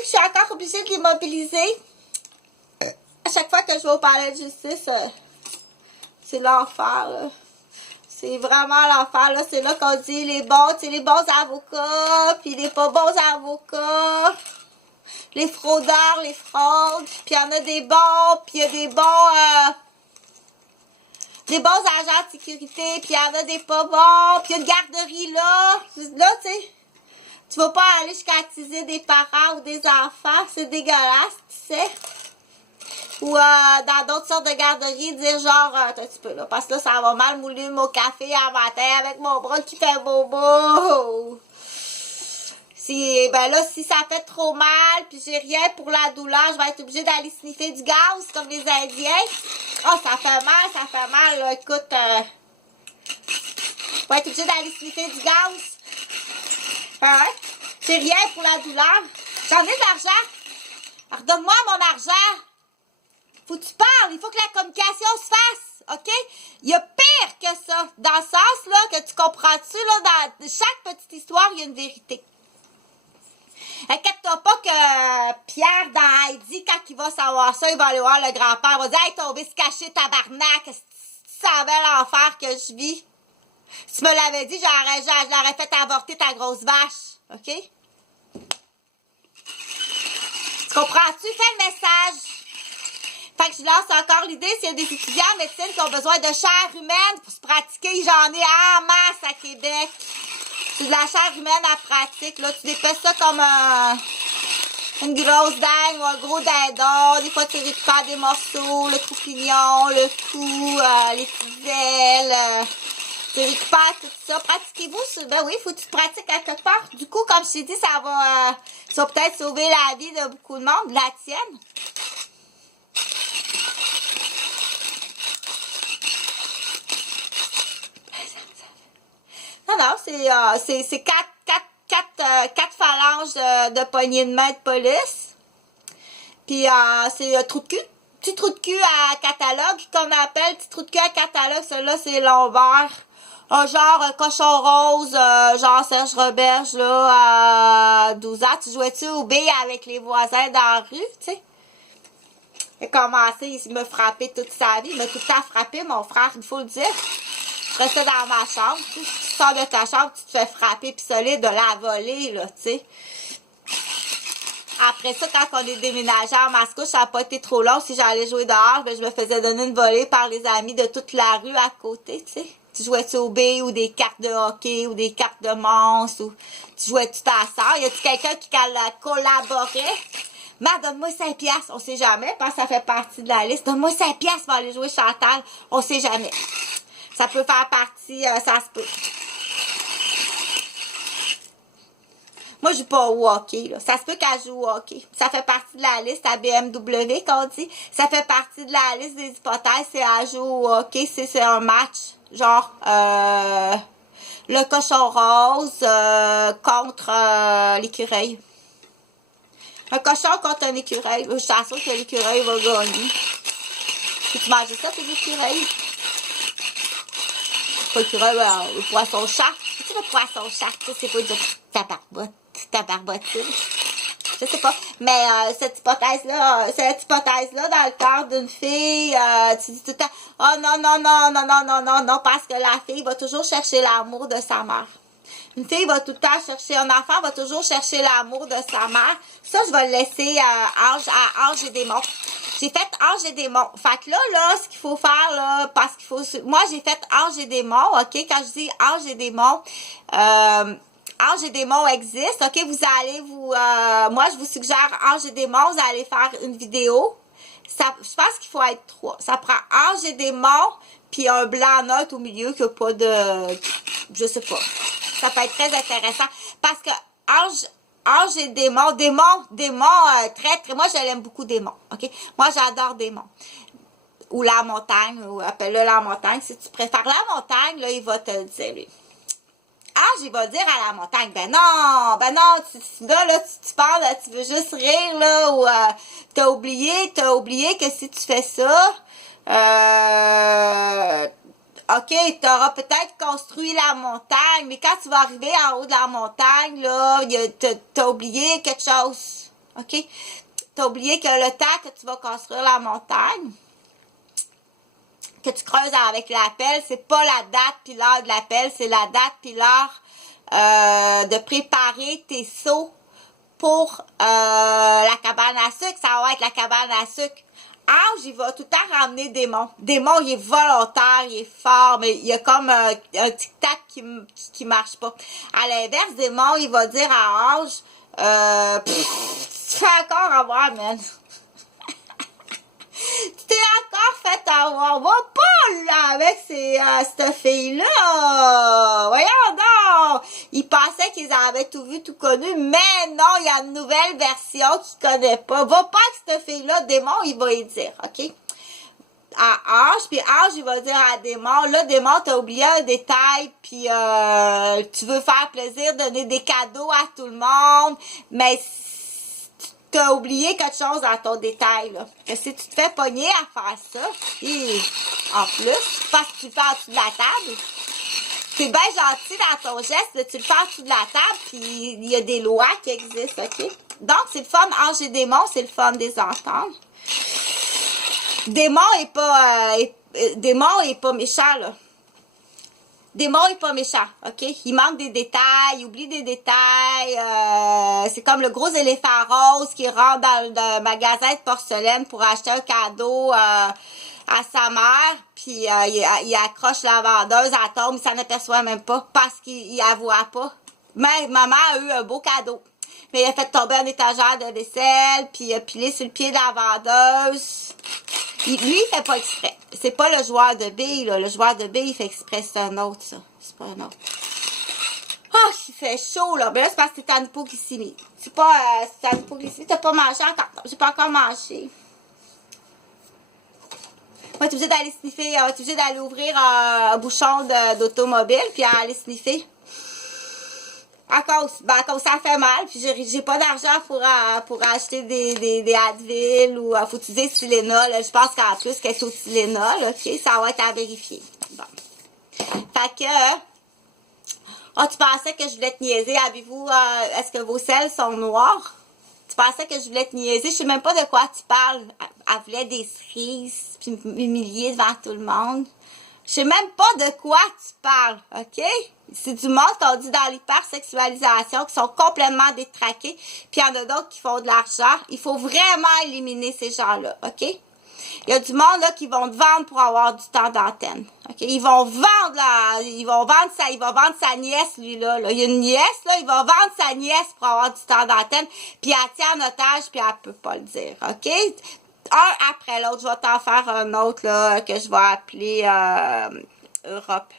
puis je suis encore obligée de l'immobiliser. À chaque fois que je vais au palais de justice, c'est l'enfer, là. C'est vraiment l'enfer, là. C'est là qu'on dit les bons, tu sais, les bons avocats, puis les pas bons avocats. Les fraudeurs, les fraudes. Puis il y en a des bons, puis il y a des bons agents de sécurité, puis il y en a des pas bons, puis il y a une garderie là. Là, tu sais, tu vas pas aller jusqu'à attiser des parents ou des enfants. C'est dégueulasse, tu sais. Ou dans d'autres sortes de garderies, dire genre, attends un petit peu là, parce que là, ça va mal mouler mon café à matin avec mon bras qui fait bobo. Si, ben là, si ça fait trop mal, puis j'ai rien pour la douleur, je vais être obligée d'aller sniffer du gaz, comme les Indiens. Oh, ça fait mal, là. Écoute, je vais être obligée d'aller sniffer du gaz. Ouais, j'ai rien pour la douleur. J'en ai de l'argent. Alors, donne-moi mon argent. Faut que tu parles, il faut que la communication se fasse, OK? Il y a pire que ça, dans le sens, là, que tu comprends-tu, là, dans chaque petite histoire, il y a une vérité. Inquiète-toi pas que Pierre, dans Heidi, quand il va savoir ça, il va aller voir le grand-père, il va dire « Hey, tombé se cacher, tabarnak, est-ce que tu savais l'enfer que je vis? Si tu me l'avais dit, je l'aurais fait avorter ta grosse vache, OK? » Tu comprends-tu? Fais le message. Fait que je lance encore l'idée, s'il y a des étudiants en médecine qui ont besoin de chair humaine pour se pratiquer, j'en ai en masse à Québec. C'est de la chair humaine à pratique, là. Tu dépêches ça comme une grosse dingue ou un gros dindon. Des fois, tu récupères des morceaux, le croupignon, le cou, les petites ailes. Tu récupères tout ça. Pratiquez-vous. Ben oui, il faut que tu te pratiques à quelque part. Du coup, comme je t'ai dit, ça va peut-être sauver la vie de beaucoup de monde, de la tienne. Non, c'est quatre phalanges de poignées de main de police. Puis c'est un trou de cul. Petit trou de cul à catalogue, comme on appelle. Petit trou de cul à catalogue, celui-là, c'est l'envers. Genre cochon rose, genre Serge Roberge, là, à 12 ans. Tu jouais-tu au B avec les voisins dans la rue, tu sais? Il a commencé, il m'a frappé toute sa vie. Il m'a tout le temps frappé, mon frère, il faut le dire. Je restais dans ma chambre, tu sais, si tu sors de ta chambre, tu te fais frapper puis solide de la volée, là, tu sais. Après ça, quand on est déménagé en Mascouche, ça n'a pas été trop long. Si j'allais jouer dehors, ben, je me faisais donner une volée par les amis de toute la rue à côté, tu sais. Tu jouais-tu au B ou des cartes de hockey ou des cartes de monstre ou tu jouais-tu ta soeur? Y a-tu quelqu'un qui collaborait? Mais donne-moi 5 piastres, on sait jamais, parce que ça fait partie de la liste. Donne-moi 5 piastres pour aller jouer Chantal, on sait jamais. Ça peut faire partie, ça se peut. Moi, je joue pas au hockey, là. Ça se peut qu'elle joue au hockey. Ça fait partie de la liste à BMW, qu'on dit. Ça fait partie de la liste des hypothèses, c'est elle joue au hockey, c'est un match. Genre, le cochon rose contre l'écureuil. Un cochon contre un écureuil. Je suis sûre que l'écureuil va gagner. Tu manges ça, tes écureuils? Pas l'écureuil, le poisson-chat. C'est-tu le poisson-chat? C'est pas de ta barbotine. Je sais pas. Mais cette hypothèse-là, dans le corps d'une fille, tu dis tout le temps, oh non, parce que la fille va toujours chercher l'amour de sa mère. Une fille va tout le temps chercher, un enfant va toujours chercher l'amour de sa mère. Ça, je vais le laisser à Ange et Démon. J'ai fait Ange et Démon. Fait que là, ce qu'il faut faire, là, parce qu'il faut... Moi, j'ai fait Ange et Démon, OK? Quand je dis Ange et Démon, Ange et Démon existe, OK? Vous allez moi, je vous suggère Ange et Démon, vous allez faire une vidéo. Je pense qu'il faut être 3. Ça prend Ange et Démon, puis un blanc neutre au milieu qui n'a pas de... Je sais pas. Ça peut être très intéressant. Parce que Ange et Démon, très, moi, je l'aime beaucoup, Démon, OK? Moi, j'adore Démon. Ou la montagne, ou appelle-le la montagne. Si tu préfères la montagne, là, il va te le dire, lui. Ange, il va dire à la montagne, ben non, là, tu parles, tu veux juste rire, là, ou t'as oublié que si tu fais ça, OK, tu auras peut-être construit la montagne, mais quand tu vas arriver en haut de la montagne, là, t'as oublié quelque chose. OK? T'as oublié que le temps que tu vas construire la montagne, que tu creuses avec la pelle, c'est pas la date puis l'heure de la pelle, c'est la date puis l'heure de préparer tes seaux pour la cabane à sucre. Ça va être la cabane à sucre. Ange, il va tout le temps ramener Démon. Démon, il est volontaire, il est fort, mais il y a comme un tic-tac qui marche pas. À l'inverse, Démon, il va dire à Ange, tu fais encore avoir, man. Tu t'es encore fait avoir. Va pas là avec cette fille-là. Voyons donc. Ils pensaient qu'ils avaient tout vu, tout connu. Mais non, il y a une nouvelle version qu'ils ne connaissent pas. Va pas avec cette fille-là. Démon, il va y dire. OK? À Ange, puis Ange, il va dire à Démon, là, Démon, t'as oublié un détail, puis tu veux faire plaisir, donner des cadeaux à tout le monde, mais t'as oublié quelque chose dans ton détail, là. Que si tu te fais pogner à faire ça, et en plus, parce que tu le fais en dessous de la table, t'es bien gentil dans ton geste, tu le fais en dessous de la table, puis il y a des lois qui existent, OK? Donc, c'est le fun, Ange et Démon, c'est le fun des entendre. Démon est pas méchant, là. Démon est pas méchant, OK? Il manque des détails, il oublie des détails. C'est comme le gros éléphant rose qui rentre dans le magasin de porcelaine pour acheter un cadeau à sa mère, puis il accroche la vendeuse, elle tombe, il s'en aperçoit même pas parce qu'il la voit pas. Mais maman a eu un beau cadeau. Mais il a fait tomber un étagère de vaisselle, puis il a pilé sur le pied de la vendeuse. Lui, il fait pas exprès. C'est pas le joueur de billes, là. Le joueur de billes, il fait exprès. C'est un autre, ça. C'est pas un autre. Oh, il fait chaud, là. Mais là, c'est parce que t'es en hypoglycémie. C'est pas... c'est en hypoglycémie. T'as pas mangé encore. J'ai pas encore mangé. Moi, t'es obligé d'aller sniffer. T'es obligé d'aller ouvrir un bouchon d'automobile, puis aller sniffer. À cause ça fait mal, puis j'ai pas d'argent pour acheter des Advil ou faut utiliser Tylenol. Je pense qu'en plus qu'elle est au Tylenol, OK, ça va être à vérifier. Bon. Fait que tu pensais que je voulais te niaiser, avez-vous est-ce que vos selles sont noires? Tu pensais que je voulais te niaiser, je sais même pas de quoi tu parles. Elle voulait des cerises, puis m'humilier devant tout le monde. Je sais même pas de quoi tu parles, OK? C'est du monde qu'on dit dans l'hypersexualisation, qui sont complètement détraqués, puis il y en a d'autres qui font de l'argent. Il faut vraiment éliminer ces gens-là, OK? Il y a du monde là qui vont te vendre pour avoir du temps d'antenne, OK? Il va vendre sa nièce, lui-là. Là. Il y a une nièce, là, il va vendre sa nièce pour avoir du temps d'antenne, puis elle tient en otage, puis elle peut pas le dire, OK? Un après l'autre, je vais t'en faire un autre là que je vais appeler Europe.